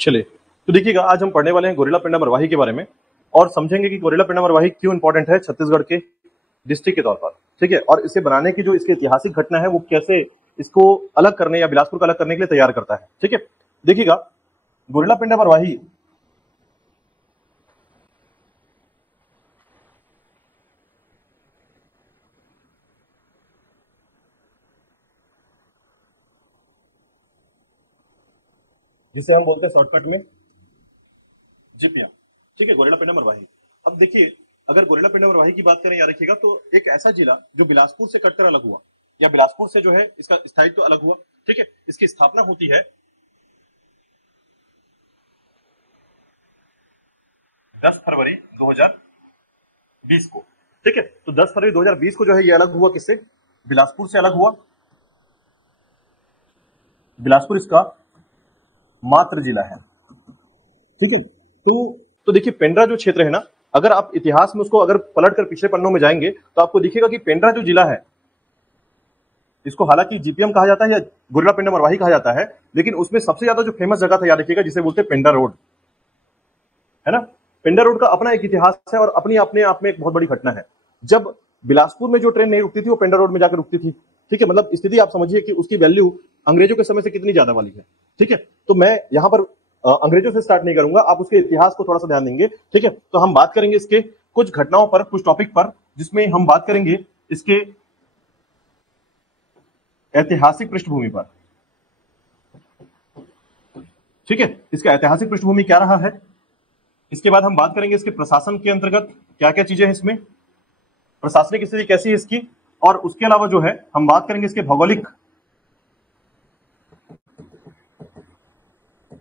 चलिए, तो देखिएगा आज हम पढ़ने वाले हैं गोरिल्ला पेंडा मरवाही के बारे में और समझेंगे कि गोरिल्ला पेंडा मरवाही क्यों इंपॉर्टेंट है छत्तीसगढ़ के डिस्ट्रिक्ट के तौर पर। ठीक है, और इसे बनाने की जो इसकी ऐतिहासिक घटना है वो कैसे इसको अलग करने या बिलासपुर को अलग करने के लिए तैयार करता है। ठीक है, देखिएगा गोरिल्ला पेंडा मरवाही जिसे हम बोलते हैं शॉर्टकट में जीपीएम। ठीक है, गोरिल्ला पेंडा मरवाही। अब देखिए, अगर गोरिल्ला पेंडा मरवाही की बात करें याद रखिएगा तो एक ऐसा जिला जो बिलासपुर से कटकर अलग हुआ या बिलासपुर से जो है इसका स्थायित्व अलग हुआ। ठीक है, इसकी स्थापना होती है 10 फरवरी 2020 को। ठीक है, तो 10 फरवरी 2020 को जो है ये अलग हुआ किससे? बिलासपुर से अलग हुआ। बिलासपुर इसका मात्र जिला है। ठीक है, तो देखिए पेंड्रा जो क्षेत्र है ना, अगर आप इतिहास में उसको अगर पलट कर पिछले पन्नों में जाएंगे तो आपको दिखेगा कि पेंड्रा जो जिला है इसको हालांकि जीपीएम कहा जाता है या गोरिल्ला पेंडा मरवाही कहा जाता है, लेकिन उसमें सबसे ज्यादा जो फेमस जगह था याद रखिएगा जिसे बोलते हैं पेंडा रोड, है ना। पेंडा रोड का अपना एक इतिहास है और अपने आप में एक बहुत बड़ी घटना है। जब बिलासपुर में जो ट्रेन नहीं रुकती थी वो पेंडा रोड में जाकर रुकती थी। ठीक है, मतलब स्थिति आप समझिए कि उसकी वैल्यू अंग्रेजों के समय से कितनी ज्यादा वाली है। ठीक है, तो मैं यहां पर अंग्रेजों से स्टार्ट नहीं करूंगा, आप उसके इतिहास को थोड़ा सा ध्यान देंगे। ठीक है, तो हम बात करेंगे इसके कुछ घटनाओं पर, कुछ टॉपिक पर, जिसमें हम बात करेंगे इसके ऐतिहासिक पृष्ठभूमि पर। ठीक है, इसका ऐतिहासिक पृष्ठभूमि क्या रहा है, इसके बाद हम बात करेंगे इसके प्रशासन के अंतर्गत क्या क्या चीजें हैं, इसमें प्रशासनिक स्थिति कैसी है इसकी, और उसके अलावा जो है हम बात करेंगे इसके भौगोलिक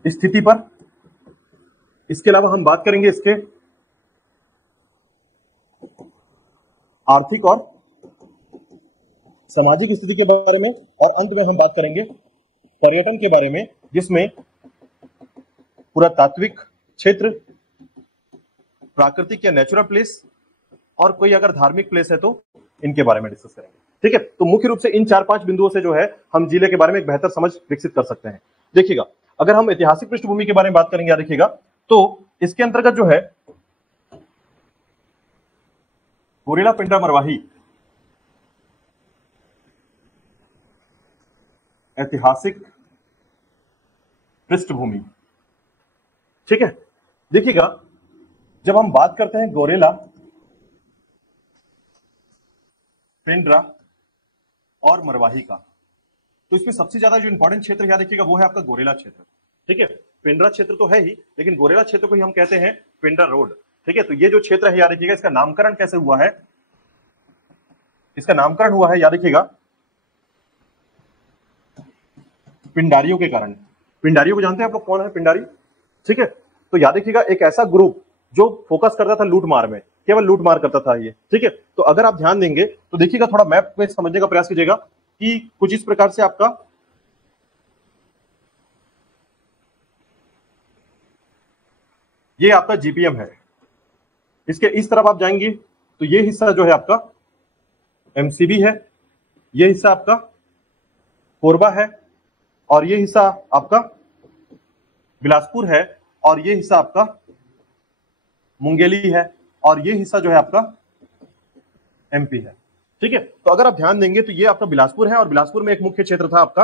स्थिति पर। इसके अलावा हम बात करेंगे इसके आर्थिक और सामाजिक स्थिति के बारे में, और अंत में हम बात करेंगे पर्यटन के बारे में, जिसमें पुरातात्विक क्षेत्र, प्राकृतिक या नेचुरल प्लेस, और कोई अगर धार्मिक प्लेस है तो इनके बारे में डिस्कस करेंगे। ठीक है, तो मुख्य रूप से इन 4-5 बिंदुओं से जो है हम जिले के बारे में एक बेहतर समझ विकसित कर सकते हैं। देखिएगा, अगर हम ऐतिहासिक पृष्ठभूमि के बारे में बात करेंगे, देखिएगा तो इसके अंतर्गत जो है गोरिल्ला पेंडा मरवाही ऐतिहासिक पृष्ठभूमि। ठीक है, देखिएगा जब हम बात करते हैं गोरिल्ला पेंड्रा और मरवाही का, तो इसमें सबसे ज्यादा जो इंपॉर्टेंट क्षेत्र याद रखिएगा वो है आपका गोरिल्ला क्षेत्र। ठीक है, पेंड्रा क्षेत्र तो है ही, लेकिन गोरिल्ला क्षेत्र को ही हम कहते हैं पेंड्रा रोड। ठीक है, तो ये जो क्षेत्र है याद रखिएगा इसका नामकरण कैसे हुआ है, इसका नामकरण हुआ है याद रखिएगा पिंडारियों के कारण। पिंडारियों को जानते हैं आप लोग कौन है पिंडारी? ठीक है, तो याद रखिएगा एक ऐसा ग्रुप जो फोकस करता था लूटमार में, केवल लूटमार करता था ये। ठीक है, तो अगर आप ध्यान देंगे तो देखिएगा, थोड़ा मैप में समझने का प्रयास कीजिएगा कि कुछ इस प्रकार से आपका ये आपका जीपीएम है। इसके इस तरफ आप जाएंगे तो ये हिस्सा जो है आपका एमसीबी है, ये हिस्सा आपका कोरबा है, और ये हिस्सा आपका बिलासपुर है, और ये हिस्सा आपका मुंगेली है, और ये हिस्सा जो है आपका एमपी है। ठीक है, तो अगर आप ध्यान देंगे तो ये आपका बिलासपुर है, और बिलासपुर में एक मुख्य क्षेत्र था आपका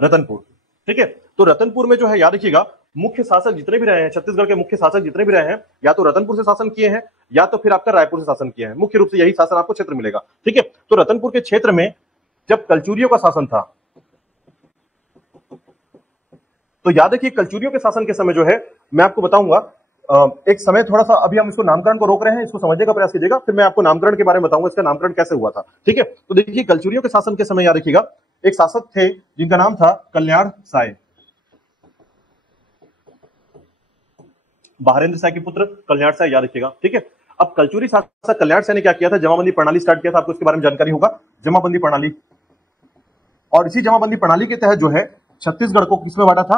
रतनपुर। ठीक है, तो रतनपुर में जो है याद रखिएगा मुख्य शासक जितने भी रहे हैं, छत्तीसगढ़ के मुख्य शासक जितने भी रहे हैं, या तो रतनपुर से शासन किए हैं या तो फिर आपका रायपुर से शासन किए हैं। मुख्य रूप से यही शासन आपको क्षेत्र मिलेगा। ठीक है, तो रतनपुर के क्षेत्र में जब कलचुरियों का शासन था, तो याद रखिए कलचुरियों के शासन के समय जो है मैं आपको बताऊंगा, एक समय थोड़ा सा अभी हम इसको नामकरण को रोक रहे हैं, इसको समझने का प्रयास कीजिएगा, फिर मैं आपको नामकरण के बारे में बताऊंगा इसका नामकरण कैसे हुआ था। ठीक है, तो देखिए कलचुरियों के शासन के समय याद रखिएगा एक शासक थे जिनका नाम था कल्याण साय, बहारेंद्र साय के पुत्र कल्याण साय, याद रखिएगा। ठीक है, अब कलचुरी शासक कल्याण साय ने क्या किया था, जमाबंदी प्रणाली स्टार्ट किया था, आपको इसके बारे में जानकारी होगा, जमाबंदी प्रणाली। और इसी जमाबंदी प्रणाली के तहत जो है छत्तीसगढ़ को किसमें बांटा था,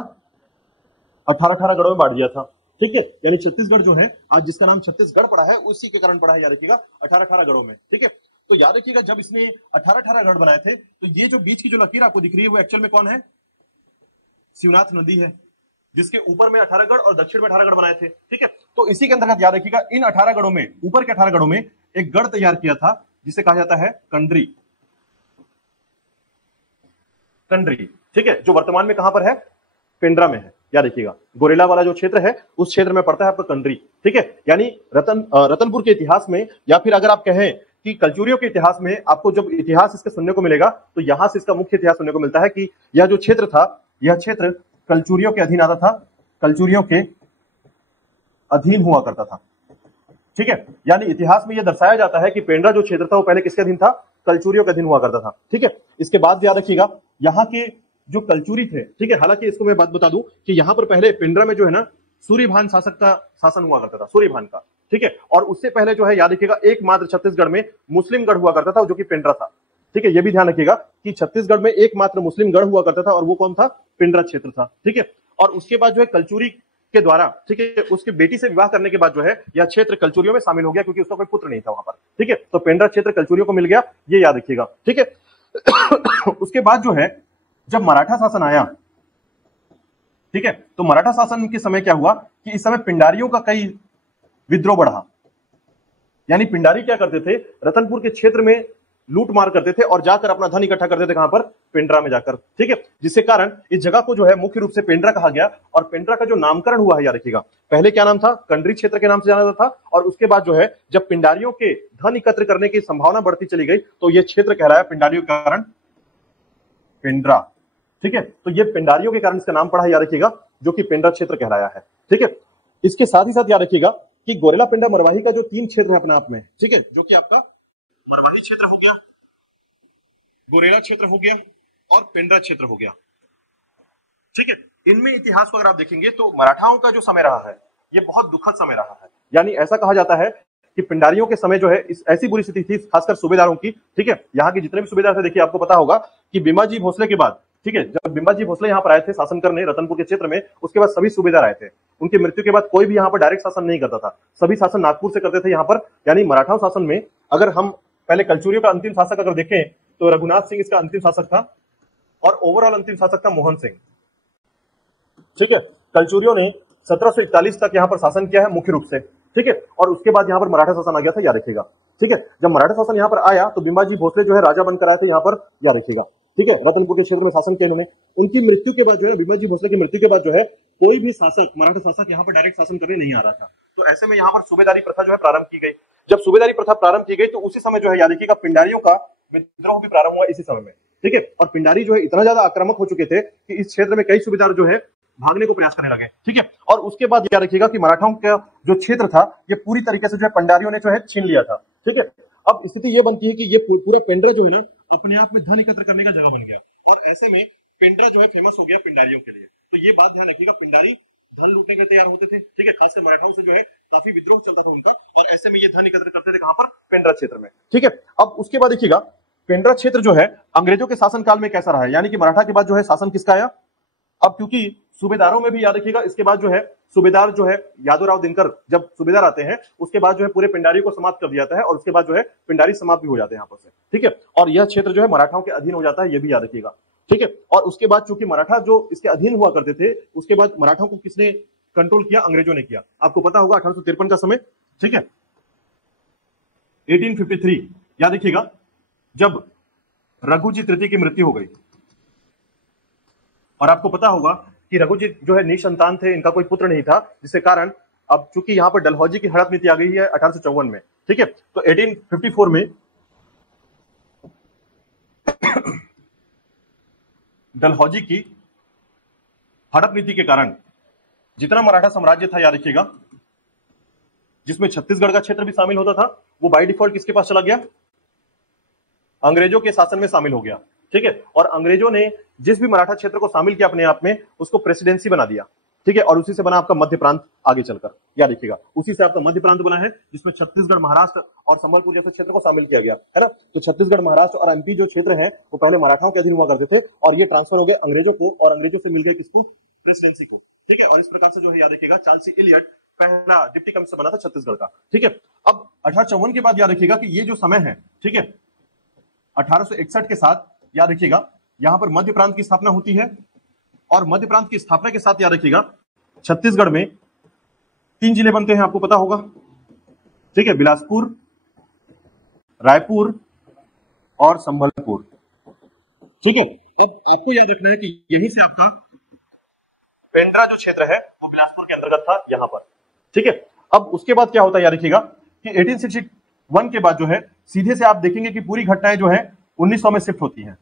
18-18 गढ़ों में बांट दिया था। ठीक है, यानी छत्तीसगढ़ जो है आज जिसका नाम छत्तीसगढ़ पड़ा है उसी के कारण पड़ा है, याद रखिएगा 18-18 गढ़ों में। ठीक है, तो याद रखिएगा जब इसने 18-18 गढ़ बनाए थे तो ये जो बीच की जो लकीर आपको दिख रही है वो एक्चुअल में कौन है, शिवनाथ नदी है, जिसके ऊपर में 18 गढ़ और दक्षिण में 18 गढ़ बनाए थे। ठीक है, तो इसी के अंतर्गत याद रखिएगा इन 18 गढ़ों में, ऊपर के 18 गढ़ों में एक गढ़ तैयार किया था जिसे कहा जाता है कंडरी। कंडरी, ठीक है, जो वर्तमान में कहां पर है, पेंड्रा में है। याद रखिएगा गोरेला वाला जो क्षेत्र है उस क्षेत्र में पड़ता है आपका कंडरी। ठीक है, यानी रतनपुर के इतिहास में, या फिर अगर आप कहें कि कलचुरियों के इतिहास में, आपको जब इतिहास इसके सुनने को मिलेगा तो यहां से इसका मुख्य इतिहास सुनने को मिलता है कि यह जो क्षेत्र था, यह क्षेत्र कलचुरियों के अधीन आता था, कलचुरियों के अधीन हुआ करता था। ठीक है, यानी इतिहास में यह दर्शाया जाता है कि पेंड्रा जो क्षेत्र था वो पहले किसके अधीन था, कलचुरियों के अधीन हुआ करता था। ठीक है, इसके बाद याद रखिएगा यहाँ के जो कलचुरी थे, ठीक है, हालांकि इसको मैं बात बता दूं कि यहाँ पर पहले पेंड्रा में जो है ना सूर्यभान शासक का शासन हुआ करता था, सूर्यभान का। ठीक है, और उससे पहले जो है याद रखिएगा एकमात्र छत्तीसगढ़ में मुस्लिम गढ़ हुआ करता था जो कि पेंड्रा था। ठीक है, यह भी ध्यान रखिएगा कि छत्तीसगढ़ में एकमात्र मुस्लिम गढ़ हुआ करता था और वो कौन था, पेंड्रा क्षेत्र था। ठीक है, और उसके बाद जो है कलचुरी के द्वारा, ठीक है, उसकी बेटी से विवाह करने के बाद जो है यह क्षेत्र कलचुरियों में शामिल हो गया क्योंकि उसका कोई पुत्र नहीं था वहां पर। ठीक है, तो पेंड्रा क्षेत्र कलचुरियों को मिल गया, ये याद रखिएगा। ठीक है, उसके बाद जो है जब मराठा शासन आया, ठीक है, तो मराठा शासन के समय क्या हुआ कि इस समय पिंडारियों का कई विद्रोह बढ़ा। यानी पिंडारी क्या करते थे, रतनपुर के क्षेत्र में लूट मार करते थे और जाकर अपना धन इकट्ठा करते थे, कहां पर, पेंड्रा में जाकर। ठीक है, जिसके कारण इस जगह को जो है मुख्य रूप से पेंड्रा कहा गया। और पेंड्रा का जो नामकरण हुआ है याद रखिएगा, पहले क्या नाम था, कंडरी क्षेत्र के नाम से जाना जाता था, और उसके बाद जो है जब पिंडारियों के धन एकत्र करने की संभावना बढ़ती चली गई तो यह क्षेत्र कहलाया पिंडारियों के कारण पेंड्रा। ठीक है, तो ये पिंडारियों के कारण इसका नाम पड़ा है, याद रखिएगा, जो कि पेंड्रा क्षेत्र कहलाया है। ठीक है, इसके साथ ही साथ याद रखिएगा कि गोरेला, पेंड्रा, मरवाही का जो 3 क्षेत्र है अपने आप में, ठीक है, जो कि आपका मरवाही क्षेत्र हो गया, गोरेला क्षेत्र हो गया और पेंड्रा क्षेत्र हो गया। ठीक है, इनमें इतिहास को अगर आप देखेंगे तो मराठाओं का जो समय रहा है ये बहुत दुखद समय रहा है। यानी ऐसा कहा जाता है कि पिंडारियों के समय जो है इस ऐसी बुरी स्थिति थी, खासकर सूबेदारों की। ठीक है, यहाँ के जितने भी सूबेदार थे, देखिए आपको पता होगा कि बिम्बाजी भोसले के बाद, ठीक है, जब बिम्बाजी भोसले यहाँ पर आए थे शासन करने रतनपुर के क्षेत्र में, उसके बाद सभी सूबेदार आए थे। उनकी मृत्यु के बाद कोई भी यहाँ पर डायरेक्ट शासन नहीं करता था, सभी शासन नागपुर से करते थे यहाँ पर। यानी मराठा शासन में अगर हम पहले कलचुरियों का अंतिम शासक अगर देखें तो रघुनाथ सिंह इसका अंतिम शासक था और ओवरऑल अंतिम शासक था मोहन सिंह। ठीक है, कलचुरियों ने 1741 तक यहाँ पर शासन किया है मुख्य रूप से। ठीक है, और उसके बाद यहाँ पर मराठा शासन आ गया था, याद रखिएगा। ठीक है, जब मराठा शासन यहाँ पर आया तो बिम्बाजी भोसले जो है राजा बनकर आए थे यहाँ पर, याद रखिएगा। ठीक है, रतनपुर के क्षेत्र में शासन किया इन्होंने। उनकी मृत्यु के बाद जो है, बिम्बाजी भोसले की मृत्यु के बाद जो है कोई भी शासक, मराठा शासक यहाँ पर डायरेक्ट शासन करने नहीं आ रहा था। तो ऐसे में यहाँ पर सूबेदारी प्रथा जो है प्रारंभ की गई। जब सूबेदारी प्रथा प्रारंभ की गई तो उसी समय जो है याद रखिएगा पिंडारियों का विद्रोह भी प्रारंभ हुआ इसी समय में। ठीक है, और पिंडारी जो है इतना ज्यादा आक्रामक हो चुके थे कि इस क्षेत्र में कई सूबेदार जो है भागने को प्रयास करने लगे। ठीक है, और उसके बाद याद रखिएगा कि मराठाओं का जो क्षेत्र था ये पूरी तरीके से जो है पंडारियों ने जो है छीन लिया था। ठीक है, अब स्थिति ये बनती है कि ये पूरा पेंड्रा जो है ना अपने आप में धन एकत्र करने का जगह बन गया, और ऐसे में पेंड्रा जो है फेमस हो गया पिंडारियों के लिए। तो ये बात ध्यान रखिएगा, पिंडारी धन लूटने के तैयार होते थे। ठीक है, खासकर मराठाओं से जो है काफी विद्रोह चलता था उनका, और ऐसे में ये धन एकत्र करते थे कहां पर, पेंड्रा क्षेत्र में। ठीक है, अब उसके बाद देखिएगा पेंड्रा क्षेत्र जो है अंग्रेजों के शासनकाल में कैसा रहा है, यानी कि मराठा के बाद जो है शासन किसका आया। अब क्योंकि सूबेदारों में भी याद रखिएगा, इसके बाद जो है सूबेदार जो है यादवराव दिनकर जब सूबेदार आते हैं उसके बाद जो है पूरे पिंडारी को समाप्त कर दिया जाता है, और उसके बाद जो है पिंडारी समाप्त भी हो जाते हैं यहाँ पर से। ठीक है, और यह क्षेत्र जो है मराठाओं के अधीन हो जाता है, यह भी याद रखिएगा। ठीक है, और उसके बाद चूंकि मराठा जो इसके अधीन हुआ करते थे, उसके बाद मराठाओं को किसने कंट्रोल किया, अंग्रेजों ने किया। आपको पता होगा 1853 का समय। ठीक है, 1853 याद रखिएगा, जब रघुजी तृतीय की मृत्यु हो गई, और आपको पता होगा कि रघुजी जो है निसंतान थे, इनका कोई पुत्र नहीं था, जिसके कारण अब चूंकि यहां पर डलहौजी की हड़प नीति आ गई है 1854 में। ठीक है, तो 1854 में डलहौजी की हड़प नीति के कारण जितना मराठा साम्राज्य था, याद रखिएगा, जिसमें छत्तीसगढ़ का क्षेत्र भी शामिल होता था, वो बाय डिफॉल्ट किसके पास चला गया, अंग्रेजों के शासन में शामिल हो गया। ठीक है, और अंग्रेजों ने जिस भी मराठा क्षेत्र को शामिल किया अपने आप में, उसको प्रेसिडेंसी बना दिया। ठीक है, और उसी से बना आपका मध्य प्रांत आगे चलकर, याद रखिएगा, उसी से आपका मध्य प्रांत बना है, जिसमें छत्तीसगढ़, महाराष्ट्र और संबलपुर जैसे क्षेत्र को शामिल किया गया है ना। तो छत्तीसगढ़, महाराष्ट्र और एमपी जो क्षेत्र है वो पहले मराठाओं के अधीन हुआ करते थे, और ये ट्रांसफर हो गए अंग्रेजों को, और अंग्रेजों से मिल गए किसको, प्रेसिडेंसी को। ठीक है, और इस प्रकार से जो है याद रखिएगा चार्ल्स सी इलियट पहला डिप्टी कमिश्नर बना था छत्तीसगढ़ का। ठीक है, अब 1854 के बाद याद रखिएगा कि ये जो समय है, ठीक है, 1861 के साथ याद रखिएगा यहां पर मध्य प्रांत की स्थापना होती है, और मध्य प्रांत की स्थापना के साथ याद रखिएगा छत्तीसगढ़ में 3 जिले बनते हैं, आपको पता होगा, ठीक है, बिलासपुर, रायपुर और संबलपुर, ठीक है। अब आपको याद रखना है कि यहीं से आपका पेंड्रा जो क्षेत्र है वो बिलासपुर के अंतर्गत था यहां पर, ठीक है। अब उसके बाद क्या होता है याद रखिएगा कि 1861 के बाद जो है सीधे से आप देखेंगे कि पूरी घटनाएं जो है 1900 में शिफ्ट होती हैं,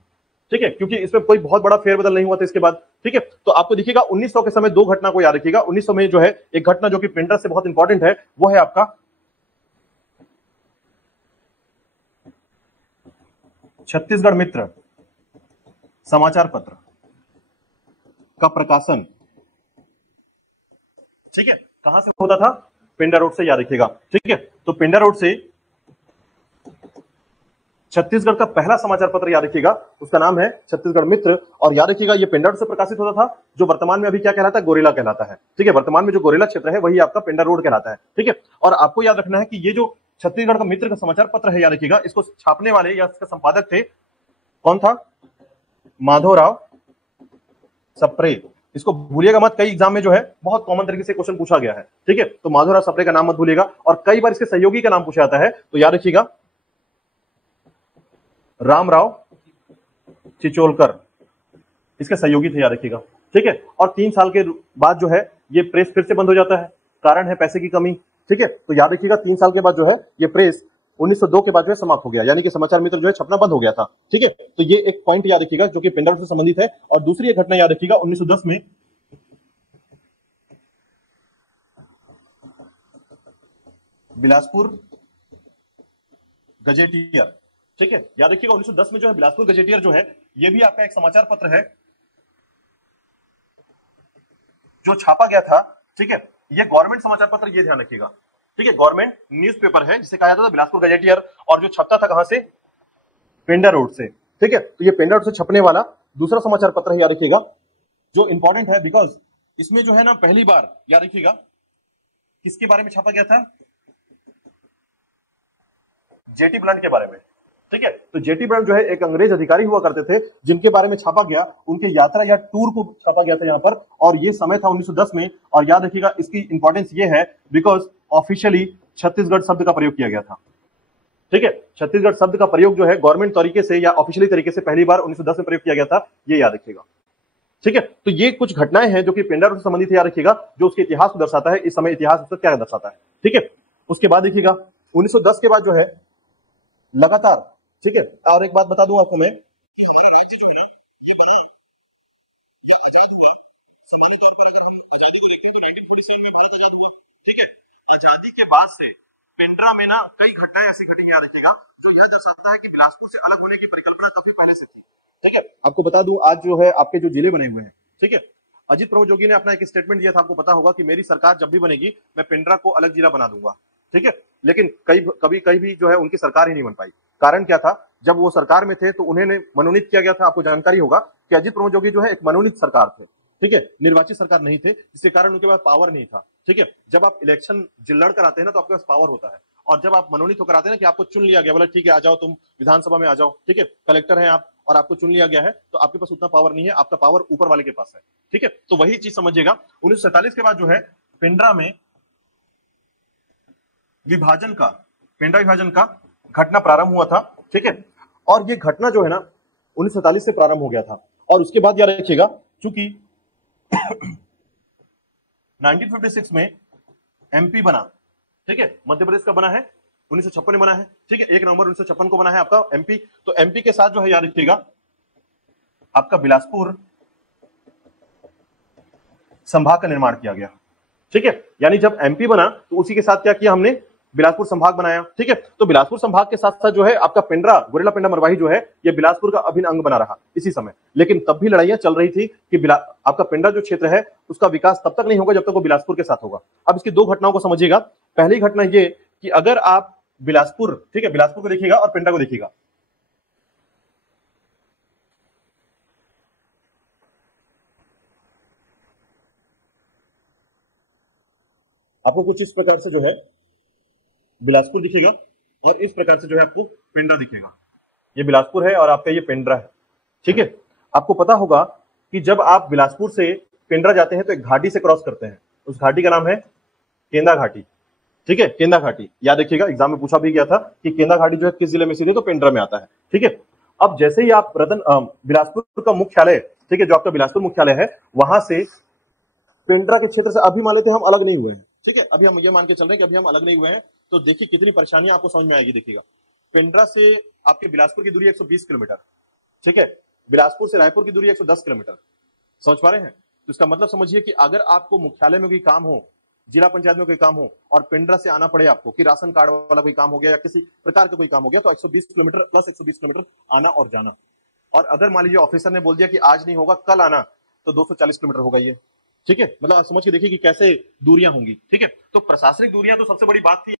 ठीक है, क्योंकि इसमें कोई बहुत बड़ा फेरबदल नहीं हुआ था इसके बाद, ठीक है। तो आपको दिखेगा 1900 के समय 2 घटना को याद रखिएगा। 1900 में जो है एक घटना जो कि पेंड्रा से बहुत इंपॉर्टेंट है वो है आपका छत्तीसगढ़ मित्र समाचार पत्र का प्रकाशन, ठीक है। कहां से होता था? पेंड्रा रोड से, याद रखिएगा, ठीक है। तो पेंड्रा रोड से छत्तीसगढ़ का पहला समाचार पत्र याद रखिएगा, उसका नाम है छत्तीसगढ़ मित्र, और याद रखिएगा ये पेंड्रा रोड से प्रकाशित होता था, जो वर्तमान में अभी क्या कहलाता है? गोरेला कहलाता है, ठीक है। वर्तमान में जो गोरेला क्षेत्र है वही आपका पेंड्रा रोड कहलाता है, ठीक है। और आपको याद रखना है कि ये जो छत्तीसगढ़ का मित्र का समाचार पत्र है, याद रखिएगा, इसको छापने वाले या इसका संपादक थे, कौन था? माधवराव सप्रे। इसको भूलिएगा मत, कई एग्जाम में जो है बहुत कॉमन तरीके से क्वेश्चन पूछा गया है, ठीक है। तो माधवराव सप्रे का नाम मत भूलिएगा, और कई बार इसके सहयोगी का नाम पूछा जाता है, तो याद रखिएगा रामराव चिचोलकर इसके सहयोगी थे, याद रखिएगा, ठीक है। और 3 साल के बाद जो है ये प्रेस फिर से बंद हो जाता है, कारण है पैसे की कमी, ठीक है। तो याद रखिएगा 3 साल के बाद जो है ये प्रेस 1902 के बाद जो है समाप्त हो गया, यानी कि समाचार मित्र जो है छपना बंद हो गया था, ठीक है। तो ये एक पॉइंट याद रखिएगा जो कि पेंड्रा से संबंधित है। और दूसरी एक घटना याद रखिएगा 1910 में बिलासपुर गजेटियर, ठीक है। याद रखिएगा 1910 में जो है बिलासपुर गजेटियर जो है ये भी आपका एक समाचार पत्र है जो छापा गया था, ठीक है। ये गवर्नमेंट समाचार पत्र, ये ध्यान रखिएगा, ठीक है, गवर्नमेंट न्यूज़पेपर है जिसे कहा जाता था बिलासपुर गजेटियर, और जो छपता था कहां से? पेंड्रा रोड से, ठीक है। तो ये पेंड्रा रोड से छपने वाला दूसरा समाचार पत्र है, याद रखिएगा, जो इंपॉर्टेंट है, बिकॉज इसमें जो है ना पहली बार याद रखिएगा किसके बारे में छापा गया था? जेटी ब्लंट के बारे में, ठीक है। तो जेटी ब्लंट जो है एक अंग्रेज अधिकारी हुआ करते थे जिनके बारे में छापा गया, उनके यात्रा या टूर को छापा गया था यहां पर, और ये समय था 1910 में। और याद रखिएगा इसकी इंपॉर्टेंस ये है बिकॉज ऑफिशियली छत्तीसगढ़ शब्द का प्रयोग किया गया था, ठीक है। छत्तीसगढ़ शब्द का प्रयोग जो है गवर्नमेंट तरीके से या ऑफिशियली तरीके से पहली बार 1910 में प्रयोग किया गया था, ये याद रखिएगा, ठीक है। तो ये कुछ घटनाएं हैं जो कि पेंड्रा रोड से संबंधित है, याद रखिएगा, जो उसके इतिहास को दर्शाता है, इस समय इतिहास उसका क्या दर्शाता है, ठीक है। उसके बाद देखिएगा 1910 के बाद जो है लगातार, ठीक है। और एक बात बता दूं आपको मैं, आजादी के बाद से पेंड्रा में ना कई घटनाएं ऐसी घटी, याद रखिएगा, जो यह दर्शाता है कि बिलासपुर से अलग होने की परिकल्पना काफी पहले से थी, ठीक है। आपको बता दूं आज जो है आपके जो जिले बने हुए हैं, ठीक है, अजित प्रमोद जोगी ने अपना एक स्टेटमेंट दिया था, आपको पता होगा कि मेरी सरकार जब भी बनेगी मैं पेंड्रा को अलग जिला बना दूंगा, ठीक है। लेकिन कभी भी जो है उनकी सरकार ही नहीं बन पाई। कारण क्या था? जब वो सरकार में थे तो उन्हें मनोनीत किया गया था। आपको जानकारी होगा कि अजित प्रमोद जोगी जो है एक मनोनीत सरकार थे, ठीक है, निर्वाचित सरकार नहीं थे, जिसके कारण उनके पास पावर नहीं था, ठीक है। जब आप इलेक्शन लड़ कर आते हैं ना तो आपके पास पावर होता है, और जब आप मनोनीत होकर आते हैं ना कि आपको चुन लिया गया, बोला ठीक है आ जाओ तुम विधानसभा में आ जाओ, ठीक है, कलेक्टर हैं आप और आपको चुन लिया गया है, तो आपके पास उतना पावर नहीं है, आपका पावर ऊपर वाले के पास है, ठीक है। तो वही चीज समझिएगा 1947 के बाद जो है पेंड्रा में विभाजन का, पेंड्रा विभाजन का घटना प्रारंभ हुआ था, ठीक है। और ये घटना जो है ना 1947 से प्रारंभ हो गया था, और उसके बाद याद रखिएगा चूंकि 1956 में एमपी बना, ठीक है, मध्य प्रदेश का बना है, 1956 में बना है, ठीक है, 1 नवंबर 1956 को बना है आपका एमपी। तो एमपी के साथ जो है याद रखिएगा आपका बिलासपुर संभाग का निर्माण किया गया, ठीक है। यानी जब एमपी बना तो उसी के साथ क्या किया हमने? बिलासपुर संभाग बनाया, ठीक है। तो बिलासपुर संभाग के साथ साथ जो है आपका पेंड्रा, गोरेला पेंड्रा मरवाही जो है ये बिलासपुर का अभिन्न अंग बना रहा इसी समय। लेकिन तब भी लड़ाइयां चल रही थी कि आपका पेंड्रा जो क्षेत्र है उसका विकास तब तक नहीं होगा जब तक वो बिलासपुर के साथ होगा। अब इसकी 2 घटनाओं को समझिएगा। पहली घटना ये कि अगर आप बिलासपुर, ठीक है, बिलासपुर को देखिएगा और पेंड्रा को देखिएगा, आपको कुछ इस प्रकार से जो है बिलासपुर दिखेगा और इस प्रकार से जो है आपको पेंड्रा दिखेगा। ये बिलासपुर है और आपका ये पेंड्रा है, ठीक है। आपको पता होगा कि जब आप बिलासपुर से पेंड्रा जाते हैं तो एक घाटी से क्रॉस करते हैं, उस घाटी का नाम है केंदा घाटी। ठीक है, केंदा घाटी याद रखिएगा, एग्जाम में पूछा भी गया था कि केंदा घाटी जो है किस जिले में स्थित है, तो पेंड्रा में आता है। ठीक है, अब जैसे ही आप बिलासपुर का मुख्यालय, ठीक है, जो आपका बिलासपुर मुख्यालय है, वहां से पेंड्रा के क्षेत्र से अभी मान लेते हैं हम अलग नहीं हुए हैं। ठीक है, अभी हम ये मान के चल रहे हैं कि अभी हम अलग नहीं हुए हैं, तो देखिए कितनी परेशानियां आपको समझ में आएगी। देखिएगा, पेंड्रा से आपके बिलासपुर की दूरी 120 किलोमीटर, ठीक है, बिलासपुर से रायपुर की दूरी 110 किलोमीटर। समझ पा रहे हैं? तो इसका मतलब समझिए कि अगर आपको मुख्यालय में कोई काम हो, जिला पंचायत में कोई काम हो, और पेंड्रा से आना पड़े आपको, कि राशन कार्ड वाला कोई काम हो गया या किसी प्रकार का कोई काम हो गया, तो 120 किलोमीटर प्लस 120 किलोमीटर आना और जाना। और अगर मान लीजिए ऑफिसर ने बोल दिया कि आज नहीं होगा, कल आना, तो 240 किलोमीटर होगा ये। ठीक है, मतलब समझ के देखिए कि कैसे दूरियां होंगी। ठीक है, तो प्रशासनिक दूरियां तो सबसे बड़ी बात थी।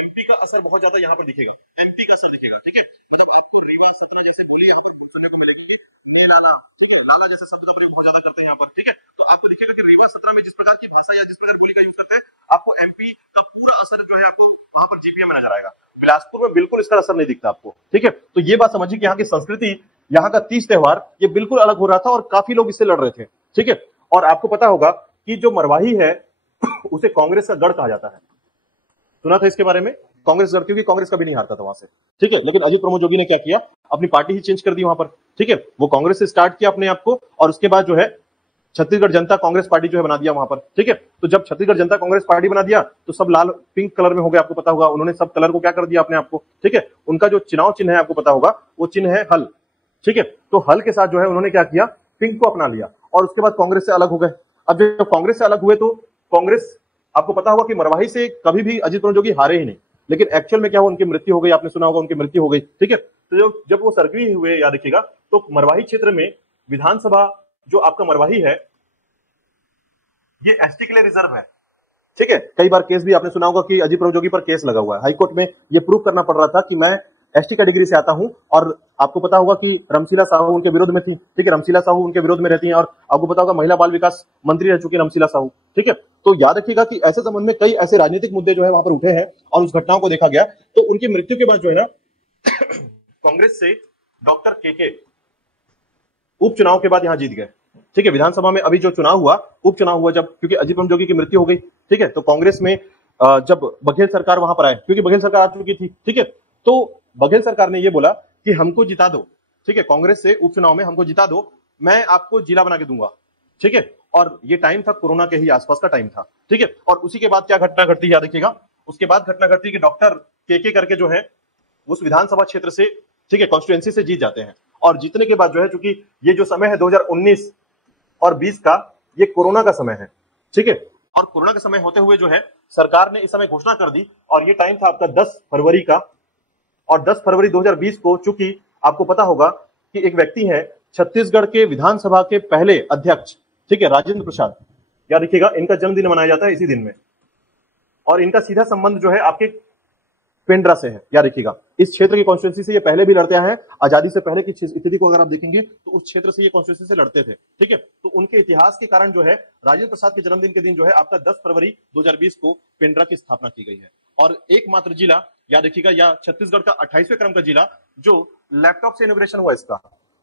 एमपी का असर बहुत ज्यादा यहाँ पर दिखेगा, एमपी का असर दिखेगा। ठीक है, मतलब आपको रीवा सतना जैसे प्लेस सुनने को मिलेंगे, केरला, ठीक है, नागा जैसे शब्द हम बहुत ज्यादा करते हैं यहाँ पर। ठीक है, तो आपको दिखेगा कि रीवा सतना में जिस प्रकार की भाषा या जिस प्रकार की का यूज करता है, आपको एमपी का पूरा असर जो है आपको वहां पर जीपीए में नजर आएगा। बिलासपुर में बिल्कुल इसका असर नहीं दिखता आपको। ठीक है, तो ये बात समझिए कि यहाँ की संस्कृति, यहाँ का तीज त्योहार ये बिल्कुल अलग हो रहा था और काफी लोग इससे लड़ रहे थे। ठीक है, और आपको पता होगा कि जो मरवाही है उसे कांग्रेस का गढ़ कहा जाता है। सुना था इसके बारे में? कांग्रेस गढ़, क्योंकि कांग्रेस कभी नहीं हारता था वहां से। ठीक है, लेकिन अजीत प्रमोद जोगी ने क्या किया, अपनी पार्टी ही चेंज कर दी वहां पर। ठीक है, वो कांग्रेस से स्टार्ट किया अपने आप को, और उसके बाद जो है छत्तीसगढ़ जनता कांग्रेस पार्टी जो है बना दिया वहां पर। ठीक है, तो जब छत्तीसगढ़ जनता कांग्रेस पार्टी बना दिया तो सब लाल पिंक कलर में हो गया, आपको पता होगा। उन्होंने सब कलर को क्या कर दिया अपने आप को। ठीक है, उनका जो चुनाव चिन्ह है आपको पता होगा, वो चिन्ह है हल। ठीक है, तो हल के साथ जो है उन्होंने क्या किया, पिंक को अपना लिया, और उसके बाद कांग्रेस से अलग हो गए। अब जब कांग्रेस से अलग हुए तो कांग्रेस, आपको पता होगा कि मरवाही से कभी भी अजीत प्रमोद जोगी हारे ही नहीं, लेकिन एक्चुअल में क्या हुआ, उनकी मृत्यु हो गई। आपने सुना होगा उनकी मृत्यु हो गई। ठीक है, तो जब वो सर्गवी हुए, याद रखिएगा, तो मरवाही क्षेत्र में विधानसभा जो आपका मरवाही है, ये एसटी के लिए रिजर्व है। ठीक है, कई बार केस भी आपने सुना होगा कि अजीत प्रमोद जोगी पर केस लगा हुआ है हाईकोर्ट में, ये प्रूव करना पड़ रहा था कि मैं एसटी कैटेगरी से आता हूं। और आपको पता होगा कि रमशीला साहू उनके विरोध में थी। ठीक है, रमशीला साहू उनके विरोध में रहती हैं, और आपको पता होगा महिला बाल विकास मंत्री रह चुकी है रमशीला साहू। ठीक है, तो याद रखिएगा कि ऐसे संबंध में कई ऐसे राजनीतिक मुद्दे जो है वहां पर उठे हैं, और उस घटनाओं को देखा गया। तो उनकी मृत्यु के बाद जो है ना कांग्रेस से डॉक्टर के उपचुनाव के बाद यहां जीत गए। ठीक है, विधानसभा में अभी जो चुनाव हुआ, उपचुनाव हुआ जब, क्योंकि अजीत प्रमोद जोगी की मृत्यु हो गई। ठीक है, तो कांग्रेस में जब बघेल सरकार वहां पर आए, क्योंकि बघेल सरकार आ चुकी थी। ठीक है, तो बघेल सरकार ने यह बोला कि हमको जिता दो। ठीक है, कांग्रेस से उपचुनाव में हमको जिता दो, मैं आपको जिला बना के दूंगा। ठीक है, और ये टाइम था कोरोना के ही आसपास का टाइम था। ठीक है, और उसी के बाद क्या घटना घटती है याद रखिएगा, उसके बाद घटना घटती है कि डॉक्टर के करके जो है उस विधानसभा क्षेत्र से, ठीक है, कॉन्स्टिट्यूएंसी से जीत जाते हैं। और जीतने के बाद जो है, चूंकि ये जो समय है 2019 और 20 का, ये कोरोना का समय है। ठीक है, और कोरोना का समय होते हुए जो है सरकार ने इस समय घोषणा कर दी, और ये टाइम था आपका 10 फरवरी का। और 10 फरवरी 2020 को, चूंकि आपको पता होगा कि एक व्यक्ति है छत्तीसगढ़ के विधानसभा के पहले अध्यक्ष, ठीक है, राजेंद्र प्रसाद, याद रखिएगा, इनका जन्मदिन मनाया जाता है इसी दिन में। और इनका सीधा संबंध जो है आपके पेंड्रा से है, याद रखिएगा। इस क्षेत्र की कॉन्स्टिट्यूंसी से ये पहले भी लड़ते हैं, आजादी से पहले की स्थिति को अगर आप देखेंगे तो उस क्षेत्र से ये कॉन्स्टिट्यूंसी से लड़ते थे। ठीक है, तो उनके इतिहास के कारण जो है राजेंद्र प्रसाद के जन्मदिन के दिन जो है आपका 10 फरवरी 2020 को पेंड्रा की स्थापना की गई है। और एकमात्र जिला, याद रखिएगा, या छत्तीसगढ़ का 28वें क्रम का जिला जो लैपटॉप से इनोग्रेशन हुआ इसका।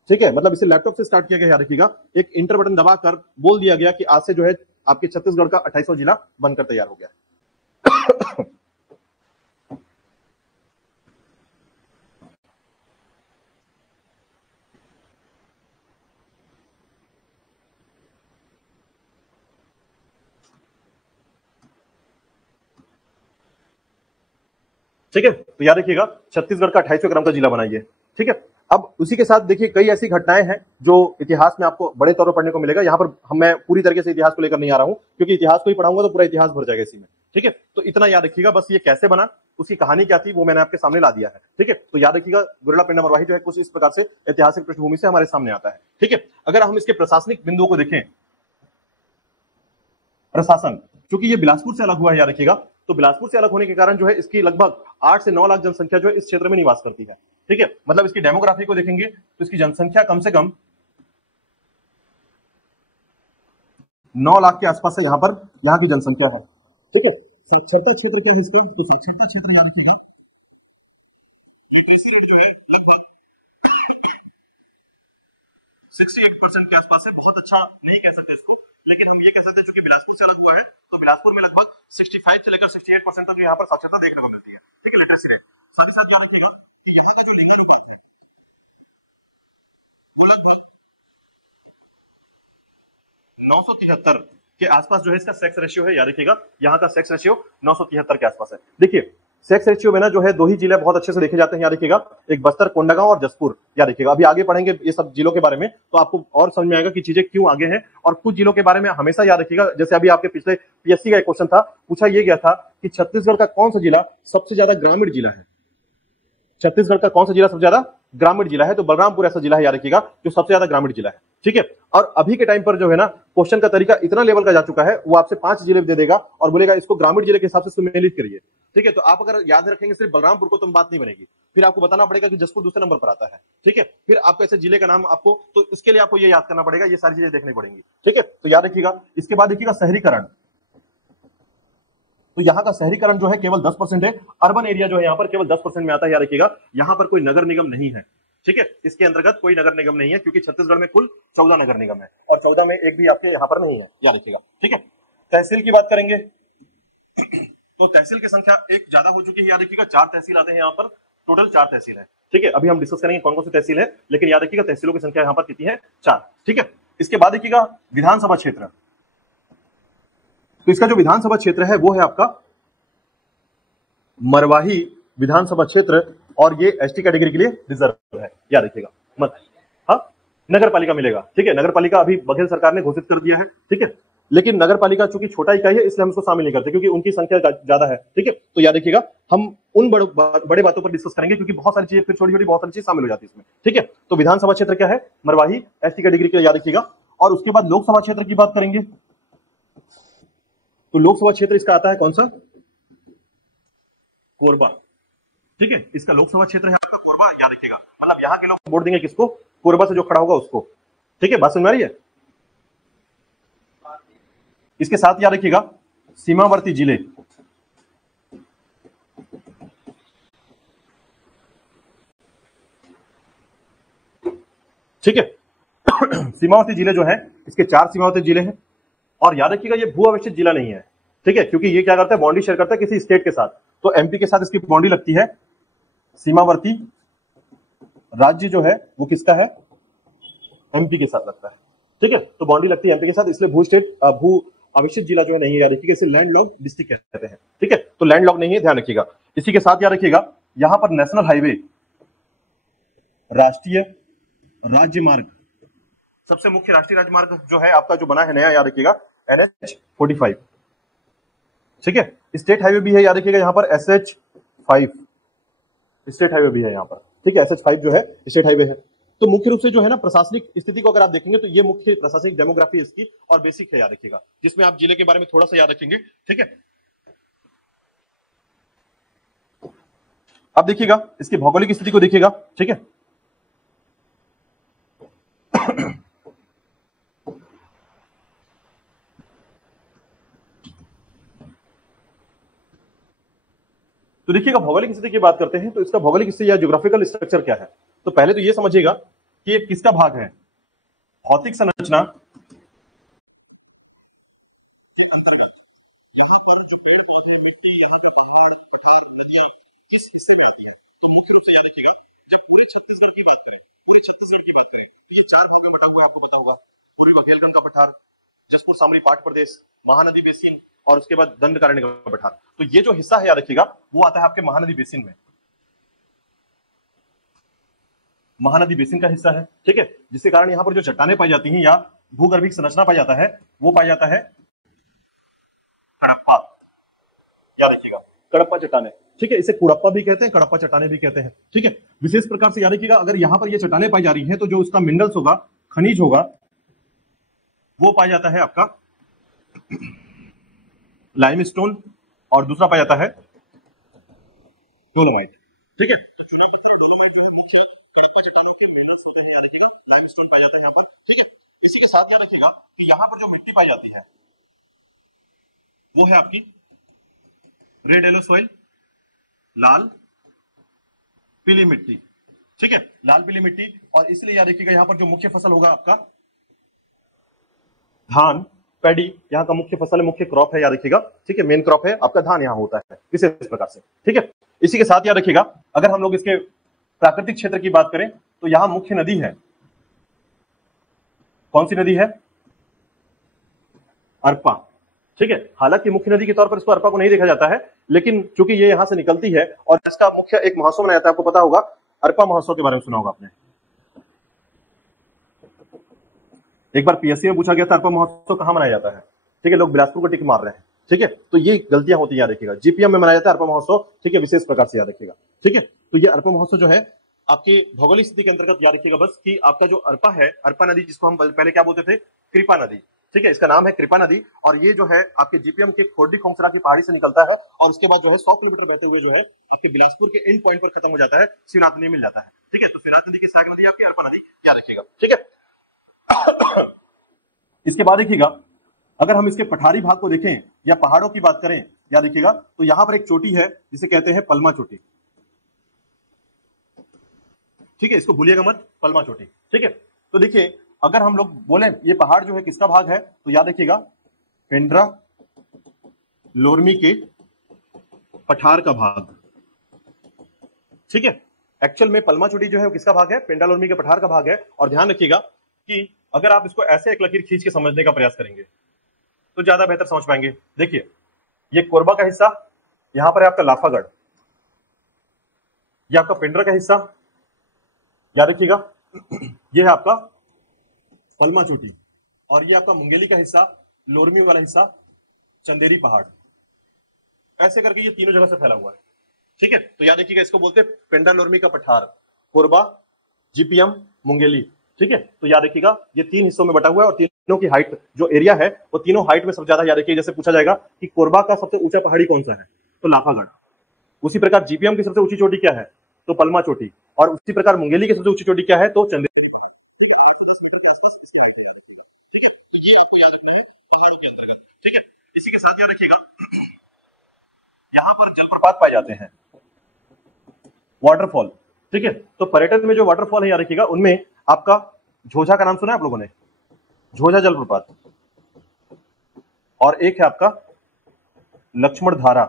ठीक है, मतलब इसे लैपटॉप से स्टार्ट किया गया, याद रखिएगा, एक इंटर बटन दबाकर बोल दिया गया कि आज से जो है आपके छत्तीसगढ़ का 28वां जिला बनकर तैयार हो गया। ठीक है, तो याद रखिएगा, छत्तीसगढ़ का 28वें क्रम का जिला बनाइए। ठीक है, अब उसी के साथ देखिए कई ऐसी घटनाएं हैं जो इतिहास में आपको बड़े तौर पर पढ़ने को मिलेगा। यहाँ पर मैं पूरी तरीके से इतिहास को लेकर नहीं आ रहा हूं, क्योंकि इतिहास को ही पढ़ाऊंगा तो पूरा इतिहास भर जाएगा इसी में। ठीक है, तो इतना याद रखिएगा, बस ये कैसे बना, उसकी कहानी क्या थी, वो मैंने आपके सामने ला दिया है। ठीक है, तो याद रखिएगा, गुरेला पेंड्रा मरवाही जो है कुछ इस प्रकार से ऐतिहासिक पृष्ठभूमि से हमारे सामने आता है। ठीक है, अगर हम इसके प्रशासनिक बिंदुओं को देखें, प्रशासन, क्योंकि ये बिलासपुर से अलग हुआ है, याद रखिएगा, तो बिलासपुर से अलग होने के कारण जो है इसकी लगभग 8 से 9 लाख जनसंख्या जो है इस क्षेत्र में निवास करती है। ठीक है, मतलब इसकी डेमोग्राफी को देखेंगे तो इसकी जनसंख्या कम से कम 9 लाख के आसपास है यहाँ पर, यहाँ की जनसंख्या है। ठीक है, साक्षरता क्षेत्र क्या है इसके, तो साक्षरता क्षेत्र यहाँ की है 68% के आसपास है। बहुत अच्छा नहीं कह सकते इसको, लेकिन हम ये कह सकते हैं चूंकि बिलासपुर से अलग हुआ है तो बिलासपुर में लगभग 65 से लेकर 68% तक यहाँ पर साक्षरता देखने को मिलती है। ठीक है, लिटरेसी रेट। साथ ही साथ याद रखिएगा कि यहाँ का जो लिंगानुपात है वो लगभग 973 के आसपास जो है इसका सेक्स रेशियो है। याद रखिएगा यहाँ का सेक्स रेशियो 973 के आसपास है। देखिए सेक्स रेशियो में ना जो है दो ही जिले बहुत अच्छे से देखे जाते हैं। याद रखिएगा, एक बस्तर, कोंडागांव और जसपुर। याद रखिएगा, अभी आगे पढ़ेंगे ये सब जिलों के बारे में तो आपको और समझ में आएगा कि चीजें क्यों आगे हैं। और कुछ जिलों के बारे में हमेशा याद रखिएगा, जैसे अभी आपके पिछले पीएससी का एक क्वेश्चन था, पूछा ये गया था कि छत्तीसगढ़ का कौन सा जिला सबसे ज्यादा ग्रामीण जिला है। छत्तीसगढ़ का कौन सा जिला सबसे ज्यादा ग्रामीण जिला है, तो बलरामपुर ऐसा जिला है याद रखिएगा जो सबसे ज्यादा ग्रामीण जिला है। ठीक है, और अभी के टाइम पर जो है ना क्वेश्चन का तरीका इतना लेवल का जा चुका है, वो आपसे 5 जिले दे देगा और बोलेगा इसको ग्रामीण जिले के हिसाब से सम्मिलित करिए। ठीक है, तो आप अगर याद रखेंगे सिर्फ बलरामपुर को तो बात नहीं बनेगी, फिर आपको बताना पड़ेगा कि जसपुर दूसरे नंबर पर आता है। ठीक है, फिर आपको ऐसे जिले का नाम आपको, तो इसके लिए आपको ये याद करना पड़ेगा, ये सारी चीजें देखनी पड़ेंगी। ठीक है, तो याद रखिएगा। इसके बाद देखिएगा शहरीकरण, तो यहाँ का शहरीकरण जो है केवल 10% है। अर्बन एरिया जो है यहाँ पर केवल 10% में आता है। याद रखिएगा, यहाँ पर कोई नगर निगम नहीं है। ठीक है, इसके अंतर्गत कोई नगर निगम नहीं है, क्योंकि छत्तीसगढ़ में कुल 14 नगर निगम है और 14 में एक भी आपके यहाँ पर नहीं है। याद रखिएगा। ठीक है, तहसील की बात करेंगे तो तहसील की संख्या एक ज्यादा हो चुकी है। याद रखिएगा 4 तहसील आते हैं यहाँ पर, टोटल 4 तहसील है। ठीक है, अभी हम डिस्कस करेंगे कौन कौन सी तहसील है, लेकिन याद रखिएगा तहसीलों की संख्या यहाँ पर कितनी है, 4। ठीक है, इसके बाद देखिएगा विधानसभा क्षेत्र, तो इसका जो विधानसभा क्षेत्र है वो है आपका मरवाही विधानसभा क्षेत्र, और ये एसटी कैटेगरी के लिए रिजर्व है। याद रखिएगा मत, हाँ नगर पालिका मिलेगा। ठीक है, नगर पालिका अभी बघेल सरकार ने घोषित कर दिया है। ठीक है, लेकिन नगर पालिका चूंकि छोटा इकाई है इसलिए हम इसको शामिल नहीं करते, क्योंकि उनकी संख्या ज्यादा है। ठीक है, तो याद रखिएगा हम उन बड़े बातों पर डिस्कस करेंगे, क्योंकि बहुत सारी चीजें फिर छोटी छोटी बहुत सारी चीजें शामिल हो जाती है इसमें। ठीक है, तो विधानसभा क्षेत्र क्या है, मरवाही, एसटी कैटेगरी के लिए। याद रखिएगा, और उसके बाद लोकसभा क्षेत्र की बात करेंगे तो लोकसभा क्षेत्र इसका आता है कौन सा, कोरबा। ठीक है, इसका लोकसभा क्षेत्र है आपका कोरबा। याद रखिएगा, मतलब यहाँ के लोग वोट देंगे किसको, कोरबा से जो खड़ा होगा उसको। ठीक है, बात समझ में आ रही है। इसके साथ याद रखिएगा सीमावर्ती जिले, ठीक है सीमावर्ती जिले जो है इसके 4 सीमावर्ती जिले हैं, और याद रखिएगा ये भू अवस्थित जिला नहीं है। ठीक है, क्योंकि ये क्या करता है, बाउंड्री शेयर करता है किसी स्टेट के साथ, तो एमपी के साथ इसकी बाउंड्री लगती है। सीमावर्ती राज्य जो है वो किसका है, एमपी के साथ लगता है। ठीक है, तो बाउंड्री लगती है एमपी के साथ, इसलिए भू अवस्थित जिला जो है नहीं है। याद रखिएगा, इसे लैंडलॉक डिस्ट्रिक्ट कहते हैं। ठीक है, तो लैंडलॉक नहीं है, ध्यान रखिएगा। इसी के साथ याद रखिएगा यहां पर नेशनल हाईवे, राष्ट्रीय राजमार्ग, सबसे मुख्य राष्ट्रीय राजमार्ग जो है आपका जो बना है नया, याद रखिएगा NH-45। ठीक है, स्टेट हाईवे भी है। याद रखिएगा यहाँ पर SH-5 स्टेट हाईवे भी है यहाँ पर। ठीक है, SH-5 जो है स्टेट हाईवे है। तो मुख्य रूप से जो है ना प्रशासनिक स्थिति को अगर आप देखेंगे तो ये मुख्य प्रशासनिक डेमोग्राफी इसकी और बेसिक है। याद रखिएगा, जिसमें आप जिले के बारे में थोड़ा सा याद रखेंगे। ठीक है, अब देखिएगा इसकी भौगोलिक स्थिति को देखिएगा। ठीक है, तो देखिएगा भौगोलिक स्थिति की बात करते हैं तो इसका भौगोलिक स्थिति या ज्योग्राफिकल स्ट्रक्चर क्या है। तो पहले तो ये समझिएगा कि ये किसका भाग है, भौतिक संरचना बुंदेलखंड का पठार, जसपुर सामरी पाट प्रदेश, महानदी बेसिन, और उसके बाद दंडकारण्य का पठार। तो ये जो हिस्सा है याद रखिएगा वो आता है आपके महानदी बेसिन में, महानदी बेसिन का हिस्सा है। ठीक है, जिसके कारण यहाँ पर जो चट्टानें पाई जाती हैं या भूगर्भिक संरचना पाई जाता है वो पाया जाता है कडप्पा। याद रखिएगा, कडप्पा चट्टानें। ठीक है, इसे कुड़प्पा भी कहते हैं, कडप्पा चट्टानें भी कहते हैं। ठीक है, विशेष प्रकार से याद रखिएगा अगर यहाँ पर ये चट्टानें पाई जा रही हैं तो जो उसका मिनरल्स होगा, खनिज होगा, वो पाया जाता है आपका लाइमस्टोन, और दूसरा पाया जाता है डोलोमाइट। ठीक है, पाया जाता है यहाँ पर। ठीक है, इसी के साथ याद रखिएगा कि यहाँ पर जो मिट्टी पाई जाती है वो है आपकी रेड येलो सॉइल, लाल पीली मिट्टी। ठीक है, लाल पीली मिट्टी। और इसलिए याद रखिएगा यहाँ पर जो मुख्य फसल होगा आपका धान, पैडी यहाँ का मुख्य फसल है, मुख्य क्रॉप है, याद रखिएगा। ठीक है, मेन क्रॉप है आपका धान यहाँ होता है विशेष प्रकार से। ठीक है, इसी के साथ याद रखिएगा अगर हम लोग इसके प्राकृतिक क्षेत्र की बात करें तो यहाँ मुख्य नदी है, कौन सी नदी है? अरपा। ठीक है, हालांकि मुख्य नदी के तौर पर इसको अरपा को नहीं देखा जाता है, लेकिन चूंकि ये यहां से निकलती है और इसका मुख्य एक महोत्सव मनाया जाता है, आपको पता होगा अरपा महोत्सव के बारे में सुना होगा आपने। एक बार पीएससी में पूछा गया था अरपा महोत्सव कहां मनाया जाता है। ठीक है, लोग बिलासपुर को टिक मार रहे हैं। ठीक है, तो ये गलतियां होती है, याद रखिएगा। जीपीएम में मनाया जाता है अरपा महोत्सव। ठीक है, विशेष प्रकार से याद रखिएगा। ठीक है, तो ये अरपा महोत्सव जो है आपके भौगोलिक स्थिति के अंतर्गत याद रखिएगा बस कि आपका जो अरपा है, अरपा नदी जिसको हम पहले क्या बोलते थे, कृपा नदी। ठीक है, इसका नाम है कृपा नदी और ये जो है आपके जीपीएम के खोडी खोंसरा की पहाड़ी से निकलता है और उसके बाद जो है 100 किलोमीटर बहते हुए जो है आपके बिलासपुर के एंड पॉइंट पर खत्म हो जाता है, शिवनाथ नदी मिल जाता है। ठीक है, तो शिवनाथ नदी की सहायक नदी आपकी अरपा नदी, याद रखिएगा। ठीक है, इसके बाद देखिएगा अगर हम इसके पठारी भाग को देखें या पहाड़ों की बात करें, याद रखिएगा तो यहां पर एक चोटी है जिसे कहते हैं पलमा चोटी। ठीक है, इसको भूलिएगा मत, पलमा चोटी। ठीक है, तो देखिए अगर हम लोग बोले ये पहाड़ जो है किसका भाग है, तो याद रखिएगा पेंड्रा लोरमी के पठार का भाग। ठीक है, एक्चुअल में पलमा चोटी जो है वो किसका भाग है? पेंड्रा लोरमी के पठार का भाग है। और ध्यान रखिएगा कि अगर आप इसको ऐसे एक लकीर खींच के समझने का प्रयास करेंगे तो ज्यादा बेहतर समझ पाएंगे। देखिए ये कोरबा का हिस्सा, यहां पर है आपका लाफागढ़, ये आपका पेंड्रा का हिस्सा, याद रखिएगा ये है आपका पलमा चोटी, और ये आपका मुंगेली का हिस्सा, लोरमी वाला हिस्सा, चंदेरी पहाड़। ऐसे करके ये तीनों जगह से फैला हुआ है। ठीक है, तो याद रखिएगा इसको बोलते हैं पेंड्रा लोरमी का पठार, कोरबा, जीपीएम, मुंगेली। ठीक है, तो याद रखिएगा ये तीन हिस्सों में बटा हुआ है और तीनों की हाइट जो एरिया है वो तीनों हाइट में सबसे ज्यादा, याद रखिए जैसे पूछा जाएगा कि कोरबा का सबसे ऊंचा पहाड़ी कौन सा है, तो लाफागढ़। उसी प्रकार जीपीएम की सबसे ऊंची चोटी क्या है, तो पलमा चोटी। और उसी प्रकार मुंगेली की सबसे ऊंची चोटी क्या है, तो चंदेरी। इसी के साथ याद रखिएगा यहां पर जलप्रपात पाए जाते हैं, वाटरफॉल। ठीक है, तो पर्यटन में जो वाटरफॉल है याद रखिएगा उनमें आपका झोझा का नाम सुना है आप लोगों ने, झोझा जलप्रपात, और एक है आपका लक्ष्मण धारा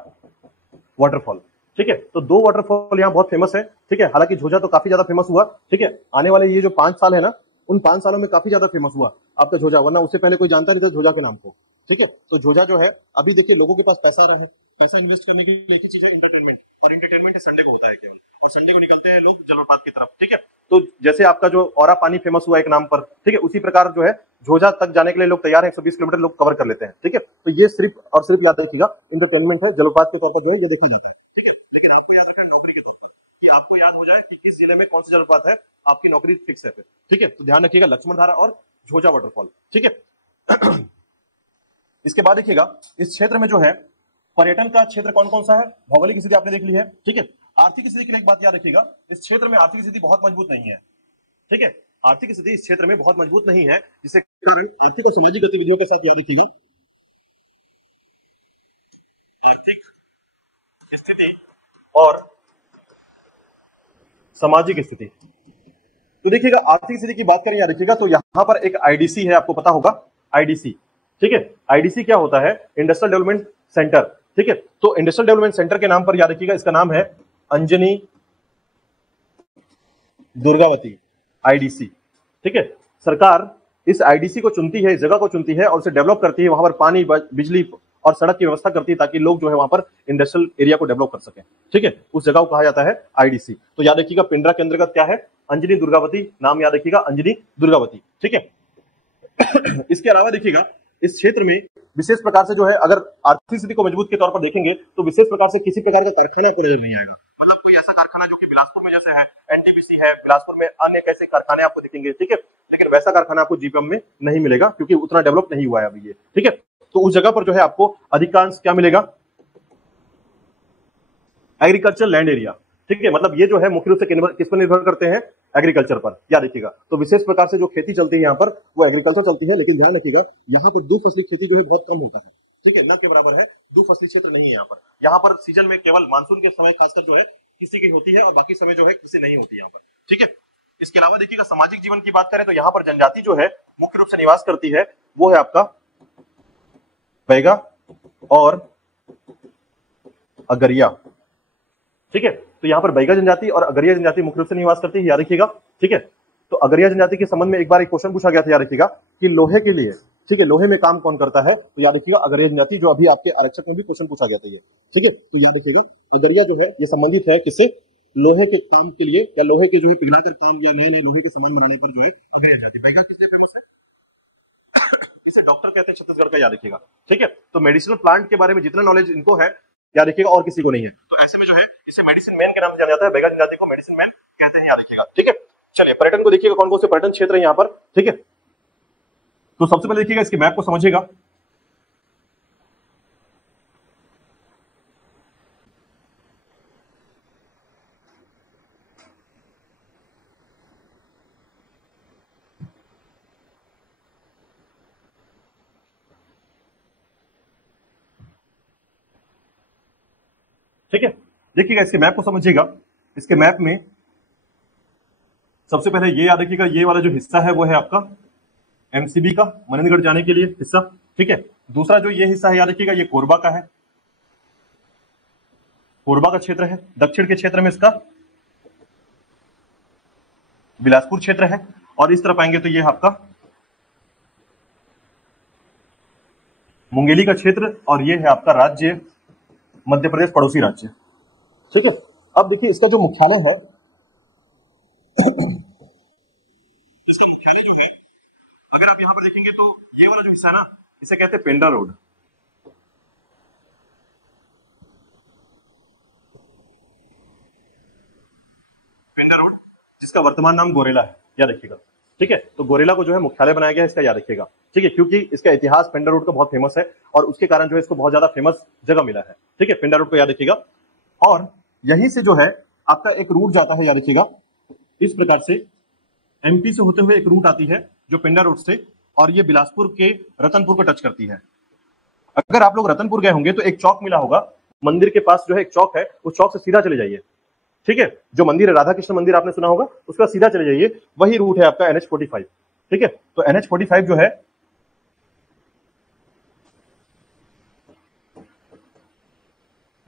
वाटरफॉल। ठीक है, तो दो वाटरफॉल यहाँ बहुत फेमस है। ठीक है, हालांकि झोझा तो काफी ज्यादा फेमस हुआ। ठीक है, आने वाले ये जो 5 साल है ना, उन 5 सालों में काफी ज्यादा फेमस हुआ आपका झोझा, वरना उससे पहले कोई जानता नहीं था झोझा के नाम को। ठीक है, तो झोझा जो है अभी देखिए लोगों के पास पैसा रहे, पैसा इन्वेस्ट करने की एक ही चीज है एंटरटेनमेंट, और एंटरटेनमेंट संडे को होता है केवल, और संडे को निकलते हैं लोग जलप्रपात की तरफ। ठीक है, तो जैसे आपका जो औरा पानी फेमस हुआ एक नाम पर, ठीक है, उसी प्रकार जो है झोझा तक जाने के लिए लोग तैयार है, 120 किलोमीटर लोग कवर कर लेते हैं। ठीक है, तो ये सिर्फ और सिर्फ याद रखिएगा एंटरटेनमेंट है, जलप्रपात के तौर पर जो है ये देखा जाता है। ठीक है, लेकिन आपको याद रखना नौकरी के तौर पर कि आपको याद हो जाए कि किस जिले में कौन सा जलप्रपात है, आपकी नौकरी फिक्स है फिर। ठीक है, तो ध्यान रखिएगा लक्ष्मण धारा और झोझा वाटरफॉल। ठीक है, इसके बाद देखिएगा इस क्षेत्र में जो है पर्यटन का क्षेत्र कौन कौन सा है, भौगोलिक स्थिति आपने देख ली है। ठीक है, आर्थिक स्थिति के लिए एक बात याद रखिएगा, इस क्षेत्र में आर्थिक स्थिति बहुत मजबूत नहीं है। ठीक है, आर्थिक स्थिति इस क्षेत्र में बहुत मजबूत नहीं है, जिससे आर्थिक और सामाजिक गतिविधियों के साथ याद रखिएगा आर्थिक स्थिति और सामाजिक स्थिति। तो देखिएगा आर्थिक स्थिति की बात करें याद रखिएगा, तो यहां पर एक आईडीसी है, आपको पता होगा आईडीसी। ठीक है, आईडीसी क्या होता है, इंडस्ट्रियल डेवलपमेंट सेंटर। ठीक है, तो इंडस्ट्रियल डेवलपमेंट सेंटर के नाम पर याद रखिएगा इसका नाम है अंजनी दुर्गावती आईडीसी। ठीक है, सरकार इस आईडीसी को चुनती है, इस जगह को चुनती है और उसे डेवलप करती है, वहां पर पानी, बिजली और सड़क की व्यवस्था करती है ताकि लोग जो है वहां पर इंडस्ट्रियल एरिया को डेवलप कर सके। ठीक है, उस जगह को कहा जाता है आईडीसी। तो याद रखिएगा पिंडरा के अंतर्गत क्या है, अंजनी दुर्गावती, नाम याद रखिएगा अंजनी दुर्गावती। ठीक है, इसके अलावा देखिएगा इस क्षेत्र में विशेष प्रकार से जो है अगर आर्थिक स्थिति को मजबूत के तौर पर देखेंगे तो विशेष प्रकार से किसी प्रकार का कारखाना आपको नजर नहीं आएगा, मतलब कोई ऐसा कारखाना जो कि बिलासपुर में जैसे है एनटीपीसी है, बिलासपुर में अन्य कैसे कारखाने आपको दिखेंगे। ठीक है, लेकिन वैसा कारखाना आपको जीपीएम में नहीं मिलेगा क्योंकि उतना डेवलप नहीं हुआ है अभी ये। ठीक है, तो उस जगह पर जो है आपको अधिकांश क्या मिलेगा, एग्रीकल्चर लैंड एरिया। ठीक है, मतलब ये जो है मुख्य रूप से किस पर निर्भर करते हैं, एग्रीकल्चर पर। याद रखिएगा, तो विशेष प्रकार से जो खेती चलती है यहाँ पर वो एग्रीकल्चर चलती है, लेकिन ध्यान रखिएगा यहाँ पर दो फसली खेती जो है बहुत कम होता है। ठीक है, न के बराबर है, दो फसली क्षेत्र नहीं है यहाँ पर। यहाँ पर सीजन में केवल मानसून के समय खासकर जो है किसी की होती है और बाकी समय जो है किसी नहीं होती यहाँ पर। ठीक है, इसके अलावा देखिएगा सामाजिक जीवन की बात करें तो यहाँ पर जनजाति जो है मुख्य रूप से निवास करती है वो है आपका बैगा और अगरिया। ठीक है, तो यहाँ पर बैगा जनजाति और अगरिया जनजाति मुख्य रूप से निवास करती है, याद रखिएगा। ठीक है, तो अगरिया जनजाति के संबंध में एक बार एक क्वेश्चन पूछा गया था, याद रखिएगा, कि लोहे के लिए, ठीक है, लोहे में काम कौन करता है, तो याद रखिएगा अगरिया जनजाति, जो अभी आपके आरक्षक में भी क्वेश्चन पूछा गया था ये। ठीक है, तो याद रखिएगा अगरिया जो है ये संबंधित है किससे, लोहे के काम के लिए, या लोहे के जो है पिघलाकर काम या नए नए लोहे के सामान बनाने पर जो है अगरिया जनजाति। बैगा किस लिए फेमस है, इसे डॉक्टर कहते हैं छत्तीसगढ़ का, याद रखिएगा। ठीक है, तो मेडिसिनल प्लांट के बारे में जितना नॉलेज इनको है, याद रखिएगा, और किसी को नहीं है। तो ऐसे में जो है इसे मेडिसिन मैन के नाम से जाना जाता है, बैगा जनजाति को मेडिसिन मैन कहते हैं, याद रखिएगा। ठीक है, चलिए पर्यटन को देखिएगा, कौन कौन से पर्यटन क्षेत्र है यहाँ पर। ठीक है, तो सबसे पहले देखिएगा इसके मैप को समझिएगा। ठीक है, देखिएगा इसके मैप को समझिएगा। इसके मैप में सबसे पहले ये याद रखिएगा, ये वाला जो हिस्सा है वो है आपका एमसीबी का, मनेन्द्रगढ़ जाने के लिए हिस्सा। ठीक है, दूसरा जो ये हिस्सा है याद रखिएगा ये कोरबा का है, कोरबा का क्षेत्र है। दक्षिण के क्षेत्र में इसका बिलासपुर क्षेत्र है, और इस तरफ आएंगे तो ये आपका मुंगेली का क्षेत्र, और ये है आपका राज्य मध्य प्रदेश, पड़ोसी राज्य। ठीक है, अब देखिए इसका जो मुख्यालय है, इसका मुख्यालय जो है, अगर आप यहां पर देखेंगे तो ये वाला जो हिस्सा है ना, इसे कहते हैं पेंड्रा रोड। पेंड्रा रोड, जिसका वर्तमान नाम गोरेला है, याद रखिएगा। ठीक है, तो गोरेला को जो है मुख्यालय बनाया गया है इसका, याद रखिएगा। ठीक है, क्योंकि इसका इतिहास पेंड्रा रोड का बहुत फेमस है और उसके कारण जो है इसको बहुत ज्यादा फेमस जगह मिला है। ठीक है, पेंड्रा रोड को याद रखिएगा। और यहीं से जो है आपका एक रूट जाता है, याद रखिएगा, इस प्रकार से एमपी से होते हुए एक रूट आती है जो पेंड्रा रोड से, और ये बिलासपुर के रतनपुर को टच करती है। अगर आप लोग रतनपुर गए होंगे तो एक चौक मिला होगा, मंदिर के पास जो है एक चौक है, उस चौक से सीधा चले जाइए। ठीक है, जो मंदिर है राधा कृष्ण मंदिर आपने सुना होगा, उसका सीधा चले जाइए, वही रूट है आपका NH45। ठीक है, तो NH45 जो है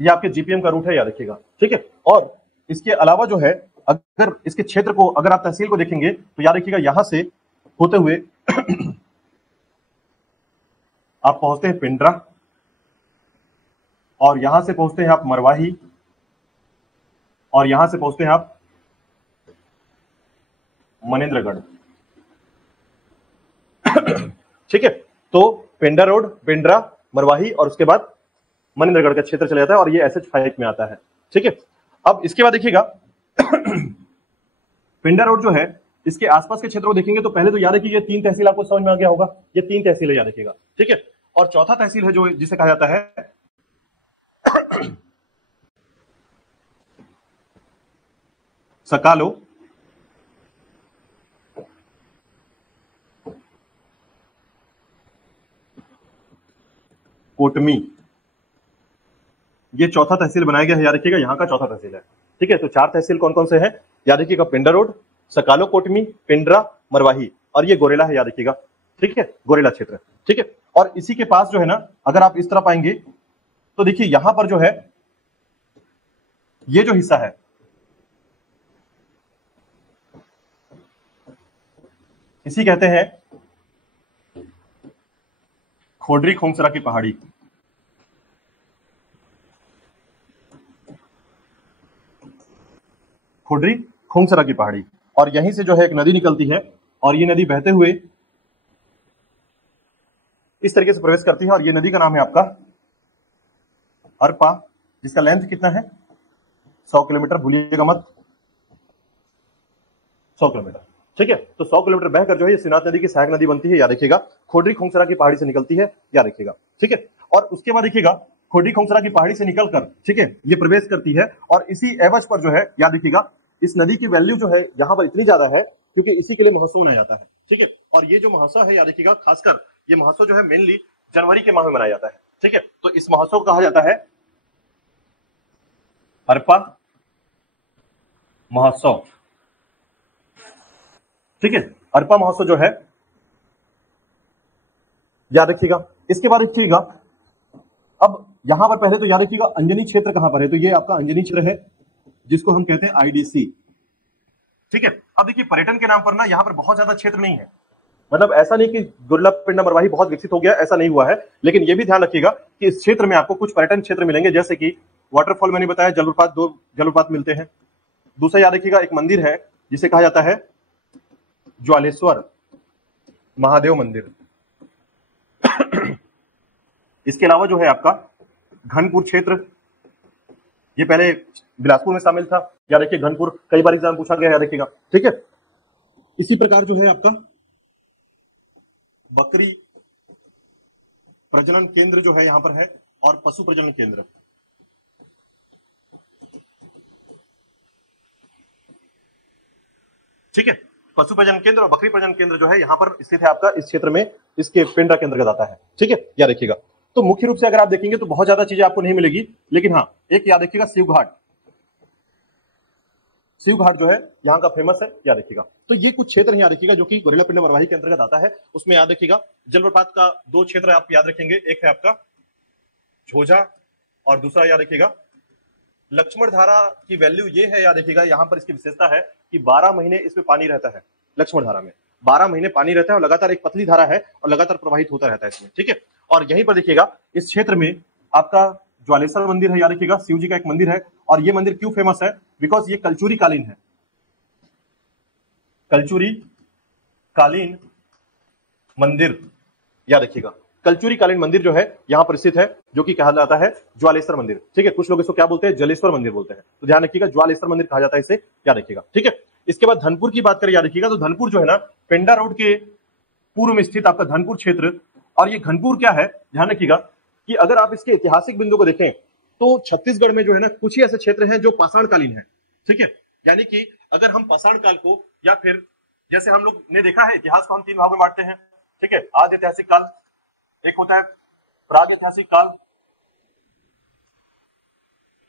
ये आपके जीपीएम का रूट है, याद रखिएगा। ठीक है, और इसके अलावा जो है अगर इसके क्षेत्र को, अगर आप तहसील को देखेंगे तो याद रखिएगा यहां से होते हुए आप पहुंचते हैं पेंड्रा, और यहां से पहुंचते हैं आप मरवाही, और यहां से पहुंचते हैं आप मनेन्द्रगढ़। ठीक है, तो पेंड्रा रोड, पेंड्रा, मरवाही, और उसके बाद मनेन्द्रगढ़ का क्षेत्र चला जाता है, और ये SH5 में आता है। ठीक है, अब इसके बाद देखिएगा पेंड्रा रोड जो है इसके आसपास के क्षेत्र को देखेंगे तो पहले तो याद रखिए ये 3 तहसील आपको समझ में आ गया होगा, ये 3 तहसील है, याद रखिएगा। ठीक है, और चौथा तहसील है जो जिसे कहा जाता है सकालो, कोटमी। ये चौथा तहसील बनाया गया है, याद रखिएगा, यहाँ का चौथा तहसील है। ठीक है, तो 4 तहसील कौन कौन से हैं, याद रखिएगा, पेंड्रा रोड, सकालो, कोटमी, पेंड्रा, मरवाही, और ये गोरेला है, याद रखिएगा। ठीक है, गोरेला क्षेत्र। ठीक है, और इसी के पास जो है ना, अगर आप इस तरफ आएंगे तो देखिए यहां पर जो है ये जो हिस्सा है, इसी कहते हैं खोडरी खोंगसरा की पहाड़ी। खोडरी खोंगसरा की पहाड़ी, और यहीं से जो है एक नदी निकलती है, और ये नदी बहते हुए इस तरीके से प्रवेश करती है, और ये नदी का नाम है आपका अरपा, जिसका लेंथ कितना है 100 किलोमीटर, भूलिएगा मत, 100 किलोमीटर। ठीक है, तो 100 किलोमीटर बहकर जो है ये शिवनाथ नदी की सहायक नदी बनती है, याद रखिएगा। खोडरी खोंगसरा की पहाड़ी से निकलती है, याद रखिएगा। ठीक है, और उसके बाद देखिएगा खोडी खोंसरा की पहाड़ी से निकलकर, ठीक है, ये प्रवेश करती है और इसी एवज पर जो है याद रखिएगा इस नदी की वैल्यू जो है यहाँ पर इतनी ज्यादा है क्योंकि इसी के लिए महोत्सव मनाया जाता है, ठीक है। और ये जो महोत्सव है याद रखिएगा खासकर ये महोत्सव जो है मेनली जनवरी के माह में मनाया जाता है, ठीक है। तो इस महोत्सव को कहा जाता है हरप्पा महोत्सव, ठीक है। हरप्पा महोत्सव जो है याद रखिएगा। इसके बाद रखिएगा अब यहां पर पहले तो याद रखिएगा अंजनी क्षेत्र कहां पर है, तो ये आपका अंजनी क्षेत्र है जिसको हम कहते हैं आईडीसी, ठीक है। अब देखिए पर्यटन के नाम पर ना यहां पर बहुत ज्यादा क्षेत्र नहीं है, मतलब ऐसा नहीं कि दुर्लभ पिंडा मरवाही बहुत विकसित हो गया, ऐसा नहीं हुआ है, लेकिन यह भी ध्यान रखिएगा कि इस क्षेत्र में आपको कुछ पर्यटन क्षेत्र मिलेंगे, जैसे कि वाटरफॉल मैंने बताया, जलप्रपात, 2 जलप्रपात मिलते हैं। दूसरा याद रखिएगा एक मंदिर है जिसे कहा जाता है ज्वालेश्वर महादेव मंदिर। इसके अलावा जो है आपका घनपुर क्षेत्र, ये पहले बिलासपुर में शामिल था, याद रखिए घनपुर कई बार एग्जाम पूछा गया, याद रखिएगा, ठीक है। इसी प्रकार जो है आपका बकरी प्रजनन केंद्र जो है यहां पर है और पशु प्रजनन केंद्र, ठीक है। पशु प्रजनन केंद्र और बकरी प्रजनन केंद्र जो है यहां पर स्थित है आपका इस क्षेत्र में, इसके पेंड्रा के अंतर्गत आता है, ठीक है, याद रखिएगा। तो मुख्य रूप से अगर आप देखेंगे तो बहुत ज्यादा चीजें आपको नहीं मिलेगी, लेकिन हाँ एक याद रखिएगा शिवघाट, शिवघाट जो है यहाँ का फेमस है, याद रखिएगा। तो ये कुछ क्षेत्र याद रखिएगा जो कि गोरिल्ला पिंड मरवाही के अंतर्गत आता है। उसमें याद रखिएगा जलप्रपात का 2 क्षेत्र आप याद रखेंगे, एक है आपका झोझा और दूसरा याद रखिएगा लक्ष्मण धारा की वैल्यू ये है, याद रखिएगा यहाँ पर इसकी विशेषता है कि 12 महीने इसमें पानी रहता है, लक्ष्मण धारा में 12 महीने पानी रहता है और लगातार एक पतली धारा है और लगातार प्रवाहित होता रहता है इसमें, ठीक है। और यहीं पर देखिएगा इस क्षेत्र में आपका ज्वालेश्वर मंदिर है, याद रखिएगा शिव जी का एक मंदिर है। और ये मंदिर क्यों फेमस है, बिकॉज ये कलचुरी कालीन है, कलचुरी कालीन मंदिर, याद रखिएगा कलचुरी कालीन मंदिर जो है यहां पर स्थित है, जो कि कहा जाता है ज्वालेश्वर मंदिर, ठीक है। कुछ लोग इसको क्या बोलते हैं, जलेश्वर मंदिर बोलते हैं, तो ध्यान रखिएगा ज्वालेश्वर मंदिर कहा जाता है इसे, याद रखिएगा, ठीक है। इसके बाद धनपुर की बात करें, याद रखिएगा, तो धनपुर जो है ना पेंडा रोड के पूर्व में स्थित आपका धनपुर क्षेत्र। और ये धनपुर क्या है, ध्यान रखिएगा कि अगर आप इसके ऐतिहासिक बिंदु को देखें तो छत्तीसगढ़ में जो है ना कुछ ही ऐसे क्षेत्र हैं जो पाषाणकालीन है, ठीक है। यानी कि अगर हम पाषाण काल को या फिर जैसे हम लोग ने देखा है इतिहास को हम 3 भागों में बांटते हैं, ठीक है। आदि ऐतिहासिक काल, एक होता है प्राग ऐतिहासिक काल,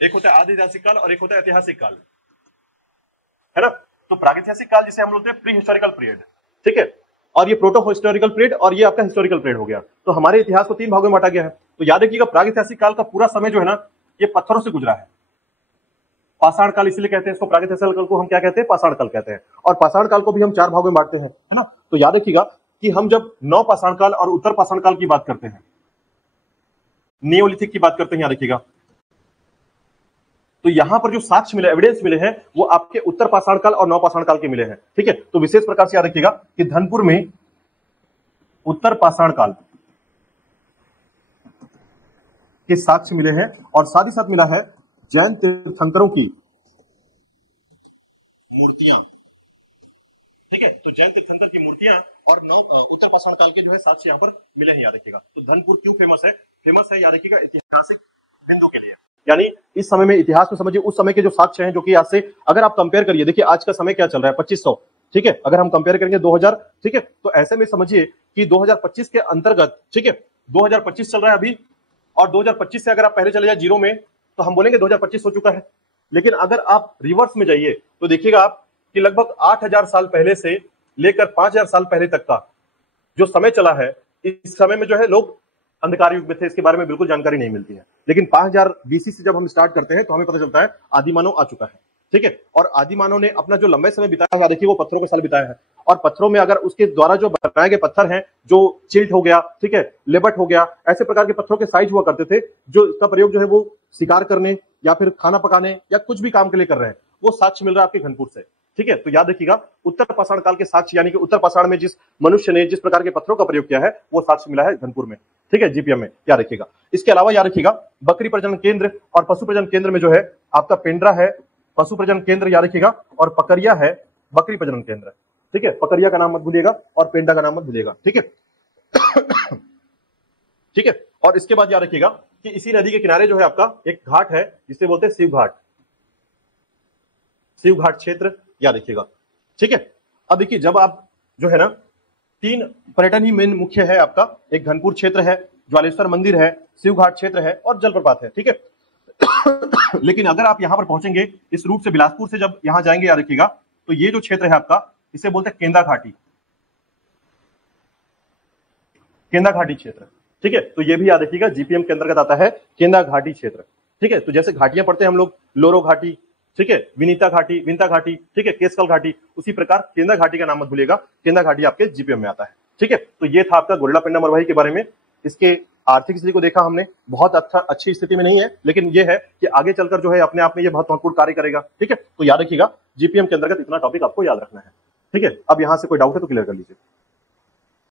एक होता है आदि ऐतिहासिक काल और एक होता है ऐतिहासिक काल, है ना। तो प्रागैतिहासिक काल जिसे हम बोलते हैं प्री हिस्टोरिकल पीरियड, ठीक है। और ये प्रोटो हिस्टोरिकल पीरियड और ये आपका हिस्टोरिकल पीरियड हो गया। तो हमारे इतिहास को 3 भागों में बांटा गया है। तो याद रखिएगा प्रागैतिहासिक काल का पूरा समय जो है ना ये पत्थरों से गुजरा है। पाषाण काल इसलिए कहते हैं इसको, प्रागैतिहासिक काल को हम क्या कहते हैं, पाषाण काल कहते हैं। और पाषाण काल को भी हम 4 भागों में बांटते हैं, है ना। तो याद रखिएगा कि हम जब नव पाषाण काल और उत्तर पाषाण काल की बात करते हैं, नियोलिथिक की बात करते हैं, याद रखिएगा, तो यहां पर जो साक्ष्य मिले, एविडेंस मिले हैं वो आपके उत्तर पाषाण काल और नव पाषाण काल के मिले हैं, ठीक है। तो विशेष प्रकार से याद रखिएगा कि धनपुर में उत्तर पाषाण काल के साक्ष्य मिले हैं और साथ ही साथ मिला है जैन तीर्थंकरों की मूर्तियां, ठीक है। तो जैन तीर्थंकर की मूर्तियां और उत्तर पाषाण काल के जो है साक्ष्य यहां पर मिले हैं, याद रखिएगा। तो धनपुर क्यों फेमस है, फेमस है याद रखिएगा ऐतिहासिक बिंदु के लिए, यानी इस समय में इतिहास में समझिए उस समय के जो साक्ष्य हैं जो कि आज से अगर आप कंपेयर करिए, देखिए आज का समय क्या चल रहा है 2500, ठीक है। अगर हम कंपेयर करेंगे 2000, ठीक है, तो ऐसे में समझिए कि 2025 के अंतर्गत, ठीक है, 2025 चल रहा है अभी और 2025 से अगर आप पहले चले जाए जीरो में तो हम बोलेंगे 2025 हो चुका है। लेकिन अगर आप रिवर्स में जाइए तो देखिएगा आप कि लगभग 8000 साल पहले से लेकर 5000 साल पहले तक का जो समय चला है, इस समय में जो है लोग अंधकार युग में थे, इसके बारे में बिल्कुल जानकारी नहीं मिलती है। लेकिन 5000 बीसी से जब हम स्टार्ट करते हैं तो हमें पता चलता है आदिमानव आ चुका है, ठीक है। और आदिमानव ने अपना जो लंबे समय बिताया, देखिए वो पत्थरों के साल बिताया है। और पत्थरों में अगर उसके द्वारा जो बनाए गए पत्थर हैं, जो चिल्ट हो गया, ठीक है, लेबट हो गया, ऐसे प्रकार के पत्थरों के साइज हुआ करते थे जो इसका प्रयोग जो है वो शिकार करने या फिर खाना पकाने या कुछ भी काम के लिए कर रहे हैं, वो साक्ष्य मिल रहा है आपके घनपुर से, ठीक है। तो याद रखिएगा उत्तर पाषाण काल के साक्ष्य, यानी कि उत्तर पाषाण में जिस मनुष्य ने जिस प्रकार के पत्थरों का प्रयोग किया है वो साक्ष्य मिला है धनपुर में, ठीक है, जीपीएम में, याद रखिएगा। इसके अलावा याद रखिएगा बकरी प्रजनन केंद्र और पशु प्रजनन केंद्र में जो है आपका पेंड्रा है पशु प्रजनन केंद्र, याद रखिएगा, और पकरिया है बकरी प्रजनन केंद्र, ठीक है। पकरिया का नाम मत भूलिएगा और पेंडा का नाम मत भूलिएगा, ठीक है। ठीक है। और इसके बाद याद रखिएगा कि इसी नदी के किनारे जो है आपका एक घाट है जिसे बोलते हैं शिव घाट, शिव घाट क्षेत्र, याद रखिएगा। ठीक है, अब देखिए जब आप जो है ना, 3 पर्यटन ही मेन मुख्य है आपका, एक घनपुर क्षेत्र है, ज्वालेश्वर मंदिर है, शिव घाट क्षेत्र है और जलप्रपात है। ठीक है लेकिन अगर आप यहां पर पहुंचेंगे इस रूट से, बिलासपुर से जब यहां जाएंगे, याद रखिएगा, तो ये जो क्षेत्र है आपका, इसे बोलते हैं केंदा घाटी, केंदा घाटी क्षेत्र। ठीक है, तो ये भी याद रखिएगा, जीपीएम के अंतर्गत आता है केंदा घाटी क्षेत्र। ठीक है, तो जैसे घाटियां पढ़ते हैं हम लोग, लोरो घाटी, ठीक है, विनीता घाटी, विंता घाटी, ठीक है, केसकल घाटी, उसी प्रकार केंदा घाटी का नाम मत भूलिएगा, केंदा घाटी आपके जीपीएम में आता है। ठीक है, तो ये था आपका गोरिल्ला पेंडा मरवाही के बारे में। इसके आर्थिक स्थिति को देखा हमने, बहुत अच्छी स्थिति में नहीं है, लेकिन ये है कि आगे चलकर जो है अपने आप में ये बहुत महत्वपूर्ण कार्य करेगा। ठीक है, तो याद रखिएगा, जीपीएम के अंतर्गत इतना टॉपिक आपको याद रखना है। ठीक है, अब यहां से कोई डाउट है तो क्लियर कर लीजिए।